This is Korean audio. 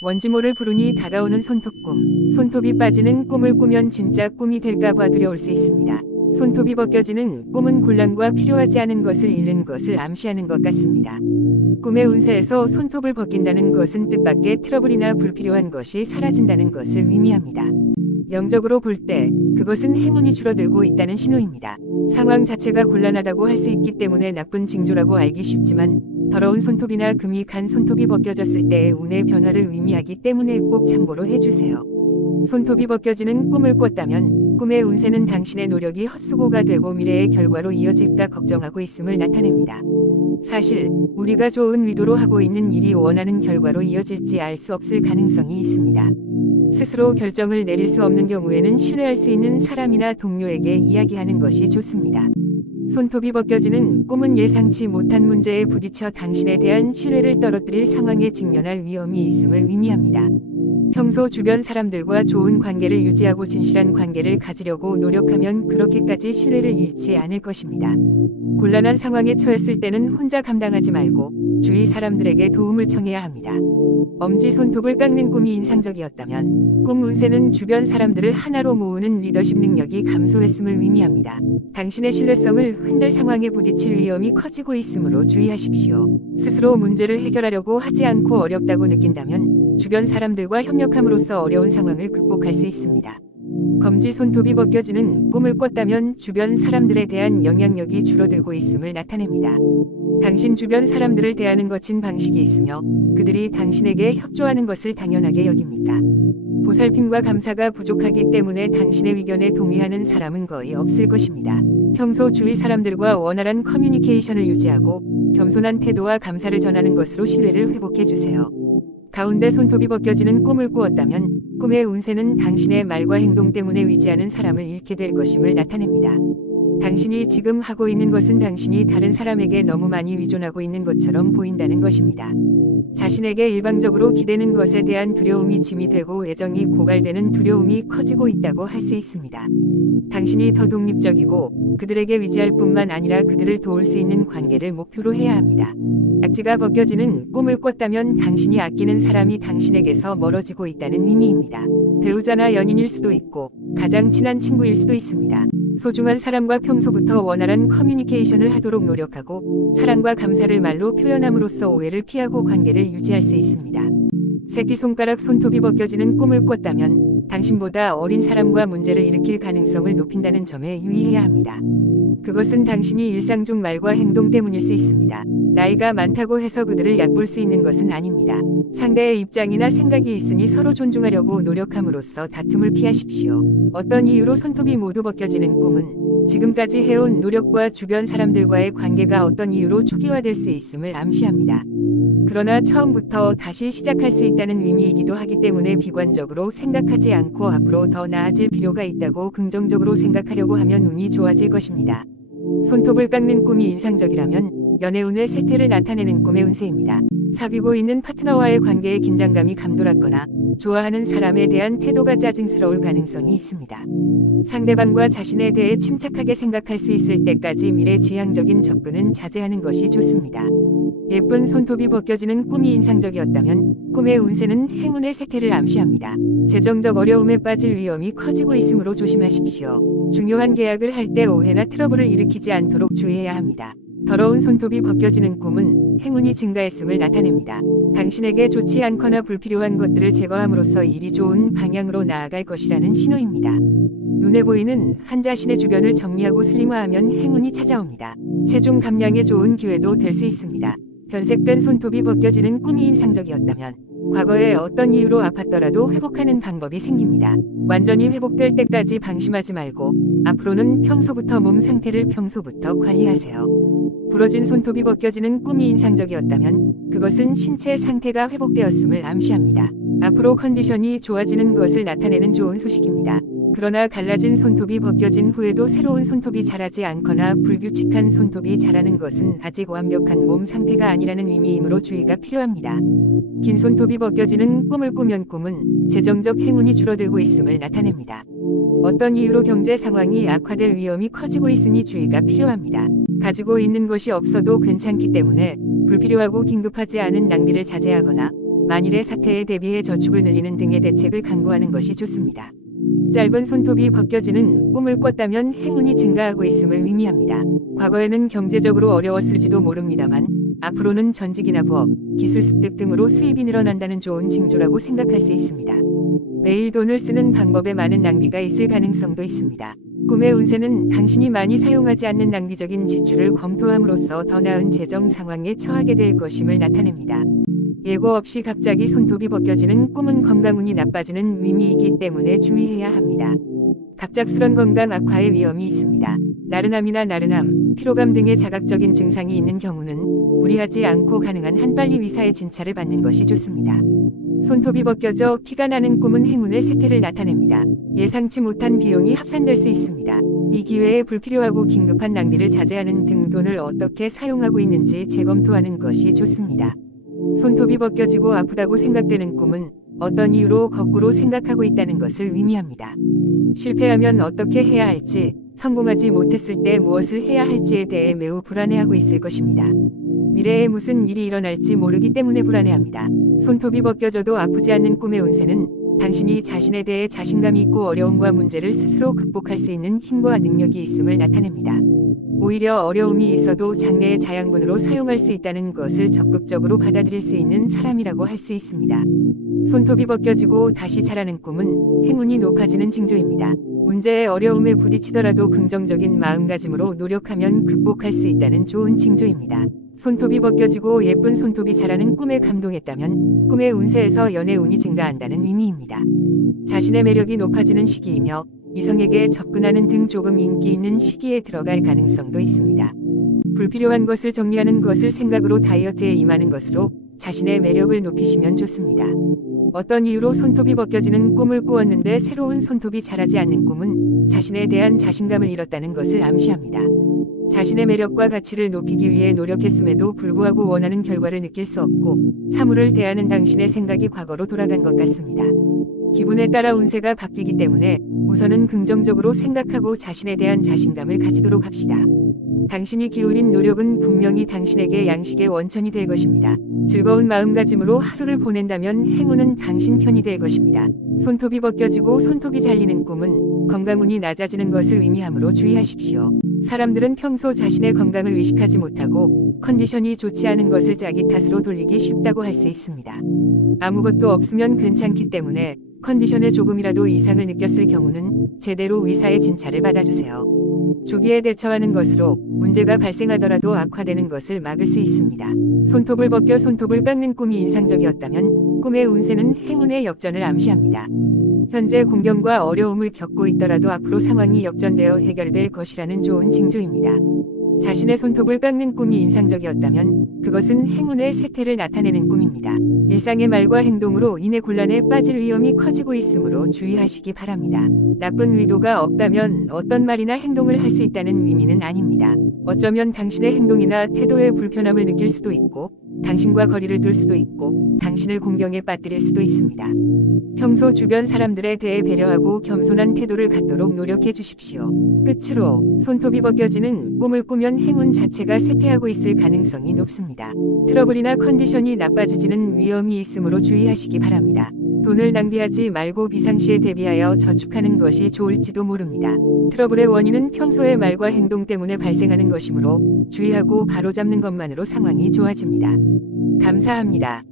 뭔지 모를 불운이 다가오는 손톱꿈. 손톱이 빠지는 꿈을 꾸면 진짜 꿈이 될까봐 두려울 수 있습니다. 손톱이 벗겨지는 꿈은 곤란과 필요하지 않은 것을 잃는 것을 암시하는 것 같습니다. 꿈의 운세에서 손톱을 벗긴다는 것은 뜻밖의 트러블이나 불필요한 것이 사라진다는 것을 의미합니다. 영적으로 볼 때 그것은 행운이 줄어들고 있다는 신호입니다. 상황 자체가 곤란하다고 할 수 있기 때문에 나쁜 징조라고 알기 쉽지만 더러운 손톱이나 금이 간 손톱이 벗겨졌을 때의 운의 변화를 의미하기 때문에 꼭 참고로 해주세요. 손톱이 벗겨지는 꿈을 꿨다면 꿈의 운세는 당신의 노력이 헛수고가 되고 미래의 결과로 이어질까 걱정하고 있음을 나타냅니다. 사실 우리가 좋은 의도로 하고 있는 일이 원하는 결과로 이어질지 알 수 없을 가능성이 있습니다. 스스로 결정을 내릴 수 없는 경우에는 신뢰할 수 있는 사람이나 동료에게 이야기하는 것이 좋습니다. 손톱이 벗겨지는 꿈은 예상치 못한 문제에 부딪혀 당신에 대한 신뢰를 떨어뜨릴 상황에 직면할 위험이 있음을 의미합니다. 평소 주변 사람들과 좋은 관계를 유지하고 진실한 관계를 가지려고 노력하면 그렇게까지 신뢰를 잃지 않을 것입니다. 곤란한 상황에 처했을 때는 혼자 감당하지 말고 주위 사람들에게 도움을 청해야 합니다. 엄지 손톱을 깎는 꿈이 인상적이었다면 꿈 운세는 주변 사람들을 하나로 모으는 리더십 능력이 감소했음을 의미합니다. 당신의 신뢰성을 흔들 상황에 부딪힐 위험이 커지고 있으므로 주의하십시오. 스스로 문제를 해결하려고 하지 않고 어렵다고 느낀다면 주변 사람들과 협력함으로써 어려운 상황을 극복할 수 있습니다. 검지 손톱이 벗겨지는 꿈을 꿨다면 주변 사람들에 대한 영향력이 줄어들고 있음을 나타냅니다. 당신 주변 사람들을 대하는 거친 방식이 있으며 그들이 당신에게 협조하는 것을 당연하게 여깁니다. 보살핌과 감사가 부족하기 때문에 당신의 의견에 동의하는 사람은 거의 없을 것입니다. 평소 주위 사람들과 원활한 커뮤니케이션을 유지하고 겸손한 태도와 감사를 전하는 것으로 신뢰를 회복해 주세요. 가운데 손톱이 벗겨지는 꿈을 꾸었다면 꿈의 운세는 당신의 말과 행동 때문에 위지하는 사람을 잃게 될 것임을 나타냅니다. 당신이 지금 하고 있는 것은 당신이 다른 사람에게 너무 많이 의존하고 있는 것처럼 보인다는 것입니다. 자신에게 일방적으로 기대는 것에 대한 두려움이 짐이 되고 애정이 고갈되는 두려움이 커지고 있다고 할 수 있습니다. 당신이 더 독립적이고 그들에게 의지할 뿐만 아니라 그들을 도울 수 있는 관계를 목표로 해야 합니다. 낙지가 벗겨지는 꿈을 꿨다면 당신이 아끼는 사람이 당신에게서 멀어지고 있다는 의미입니다. 배우자나 연인일 수도 있고 가장 친한 친구일 수도 있습니다. 소중한 사람과 평소부터 원활한 커뮤니케이션을 하도록 노력하고 사랑과 감사를 말로 표현함으로써 오해를 피하고 관계를 유지할 수 있습니다. 새끼손가락 손톱이 벗겨지는 꿈을 꿨다면 당신보다 어린 사람과 문제를 일으킬 가능성을 높인다는 점에 유의해야 합니다. 그것은 당신이 일상 중 말과 행동 때문일 수 있습니다. 나이가 많다고 해서 그들을 얕볼 수 있는 것은 아닙니다. 상대의 입장이나 생각이 있으니 서로 존중하려고 노력함으로써 다툼을 피하십시오. 어떤 이유로 손톱이 모두 벗겨지는 꿈은 지금까지 해온 노력과 주변 사람들과의 관계가 어떤 이유로 초기화될 수 있음을 암시합니다. 그러나 처음부터 다시 시작할 수 있다는 의미이기도 하기 때문에 비관적으로 생각하지 않고 앞으로 더 나아질 필요가 있다고 긍정적으로 생각하려고 하면 운이 좋아질 것입니다. 손톱을 깎는 꿈이 인상적이라면 연애운의 쇠퇴를 나타내는 꿈의 운세입니다. 사귀고 있는 파트너와의 관계에 긴장감이 감돌았거나 좋아하는 사람에 대한 태도가 짜증스러울 가능성이 있습니다. 상대방과 자신에 대해 침착하게 생각할 수 있을 때까지 미래지향적인 접근은 자제하는 것이 좋습니다. 예쁜 손톱이 벗겨지는 꿈이 인상적이었다면 꿈의 운세는 행운의 쇠퇴를 암시합니다. 재정적 어려움에 빠질 위험이 커지고 있으므로 조심하십시오. 중요한 계약을 할 때 오해나 트러블을 일으키지 않도록 주의해야 합니다. 더러운 손톱이 벗겨지는 꿈은 행운이 증가했음을 나타냅니다. 당신에게 좋지 않거나 불필요한 것들을 제거함으로써 일이 좋은 방향으로 나아갈 것이라는 신호입니다. 눈에 보이는 한 자신의 주변을 정리하고 슬림화하면 행운이 찾아옵니다. 체중 감량에 좋은 기회도 될 수 있습니다. 변색된 손톱이 벗겨지는 꿈이 인상적이었다면 과거에 어떤 이유로 아팠더라도 회복하는 방법이 생깁니다. 완전히 회복될 때까지 방심하지 말고 앞으로는 평소부터 몸 상태를 평소부터 관리하세요. 부러진 손톱이 벗겨지는 꿈이 인상적이었다면 그것은 신체 상태가 회복되었음을 암시합니다. 앞으로 컨디션이 좋아지는 것을 나타내는 좋은 소식입니다. 그러나 갈라진 손톱이 벗겨진 후에도 새로운 손톱이 자라지 않거나 불규칙한 손톱이 자라는 것은 아직 완벽한 몸 상태가 아니라는 의미이므로 주의가 필요합니다. 긴 손톱이 벗겨지는 꿈을 꾸면 꿈은 재정적 행운이 줄어들고 있음을 나타냅니다. 어떤 이유로 경제 상황이 악화될 위험이 커지고 있으니 주의가 필요합니다. 가지고 있는 것이 없어도 괜찮기 때문에 불필요하고 긴급하지 않은 낭비를 자제하거나 만일의 사태에 대비해 저축을 늘리는 등의 대책을 강구하는 것이 좋습니다. 짧은 손톱이 벗겨지는 꿈을 꿨다면 행운이 증가하고 있음을 의미합니다. 과거에는 경제적으로 어려웠을지도 모릅니다만 앞으로는 전직이나 부업, 기술 습득 등으로 수입이 늘어난다는 좋은 징조라고 생각할 수 있습니다. 매일 돈을 쓰는 방법에 많은 낭비가 있을 가능성도 있습니다. 꿈의 운세는 당신이 많이 사용하지 않는 낭비적인 지출을 검토함으로써 더 나은 재정 상황에 처하게 될 것임을 나타냅니다. 예고 없이 갑자기 손톱이 벗겨지는 꿈은 건강운이 나빠지는 의미이기 때문에 주의해야 합니다. 갑작스런 건강 악화의 위험이 있습니다. 나른함이나 나른함, 피로감 등의 자각적인 증상이 있는 경우는 무리하지 않고 가능한 한 빨리 의사의 진찰을 받는 것이 좋습니다. 손톱이 벗겨져 피가 나는 꿈은 행운의 쇠퇴를 나타냅니다. 예상치 못한 비용이 합산될 수 있습니다. 이 기회에 불필요하고 긴급한 낭비를 자제하는 등 돈을 어떻게 사용하고 있는지 재검토하는 것이 좋습니다. 손톱이 벗겨지고 아프다고 생각되는 꿈은 어떤 이유로 거꾸로 생각하고 있다는 것을 의미합니다. 실패하면 어떻게 해야 할지, 성공하지 못했을 때 무엇을 해야 할지에 대해 매우 불안해하고 있을 것입니다. 미래에 무슨 일이 일어날지 모르기 때문에 불안해합니다. 손톱이 벗겨져도 아프지 않는 꿈의 운세는 당신이 자신에 대해 자신감이 있고 어려움과 문제를 스스로 극복할 수 있는 힘과 능력이 있음을 나타냅니다. 오히려 어려움이 있어도 장래의 자양분으로 사용할 수 있다는 것을 적극적으로 받아들일 수 있는 사람이라고 할 수 있습니다. 손톱이 벗겨지고 다시 자라는 꿈은 행운이 높아지는 징조입니다. 문제의 어려움에 부딪히더라도 긍정적인 마음가짐으로 노력하면 극복할 수 있다는 좋은 징조입니다. 손톱이 벗겨지고 예쁜 손톱이 자라는 꿈에 감동했다면 꿈의 운세에서 연애 운이 증가한다는 의미입니다. 자신의 매력이 높아지는 시기이며 이성에게 접근하는 등 조금 인기 있는 시기에 들어갈 가능성도 있습니다. 불필요한 것을 정리하는 것을 생각으로 다이어트에 임하는 것으로 자신의 매력을 높이시면 좋습니다. 어떤 이유로 손톱이 벗겨지는 꿈을 꾸었는데 새로운 손톱이 자라지 않는 꿈은 자신에 대한 자신감을 잃었다는 것을 암시합니다. 자신의 매력과 가치를 높이기 위해 노력했음에도 불구하고 원하는 결과를 느낄 수 없고 사물을 대하는 당신의 생각이 과거로 돌아간 것 같습니다. 기분에 따라 운세가 바뀌기 때문에 우선은 긍정적으로 생각하고 자신에 대한 자신감을 가지도록 합시다. 당신이 기울인 노력은 분명히 당신에게 양식의 원천이 될 것입니다. 즐거운 마음가짐으로 하루를 보낸다면 행운은 당신 편이 될 것입니다. 손톱이 벗겨지고 손톱이 잘리는 꿈은 건강운이 낮아지는 것을 의미하므로 주의하십시오. 사람들은 평소 자신의 건강을 의식하지 못하고 컨디션이 좋지 않은 것을 자기 탓으로 돌리기 쉽다고 할 수 있습니다. 아무것도 없으면 괜찮기 때문에 컨디션에 조금이라도 이상을 느꼈을 경우는 제대로 의사의 진찰을 받아주세요. 조기에 대처하는 것으로 문제가 발생하더라도 악화되는 것을 막을 수 있습니다. 손톱을 벗겨 손톱을 깎는 꿈이 인상적이었다면 꿈의 운세는 행운의 역전을 암시합니다. 현재 공경과 어려움을 겪고 있더라도 앞으로 상황이 역전되어 해결될 것이라는 좋은 징조입니다. 자신의 손톱을 깎는 꿈이 인상적이었다면 그것은 행운의 쇠퇴를 나타내는 꿈입니다. 일상의 말과 행동으로 인해 곤란에 빠질 위험이 커지고 있으므로 주의하시기 바랍니다. 나쁜 의도가 없다면 어떤 말이나 행동을 할 수 있다는 의미는 아닙니다. 어쩌면 당신의 행동이나 태도에 불편함을 느낄 수도 있고 당신과 거리를 둘 수도 있고 당신을 공경에 빠뜨릴 수도 있습니다. 평소 주변 사람들에 대해 배려하고 겸손한 태도를 갖도록 노력해 주십시오. 끝으로 손톱이 벗겨지는 꿈을 꾸면 행운 자체가 쇠퇴하고 있을 가능성이 높습니다. 트러블이나 컨디션이 나빠지는 위험이 있으므로 주의하시기 바랍니다. 돈을 낭비하지 말고 비상시에 대비하여 저축하는 것이 좋을지도 모릅니다. 트러블의 원인은 평소의 말과 행동 때문에 발생하는 것이므로 주의하고 바로잡는 것만으로 상황이 좋아집니다. 감사합니다.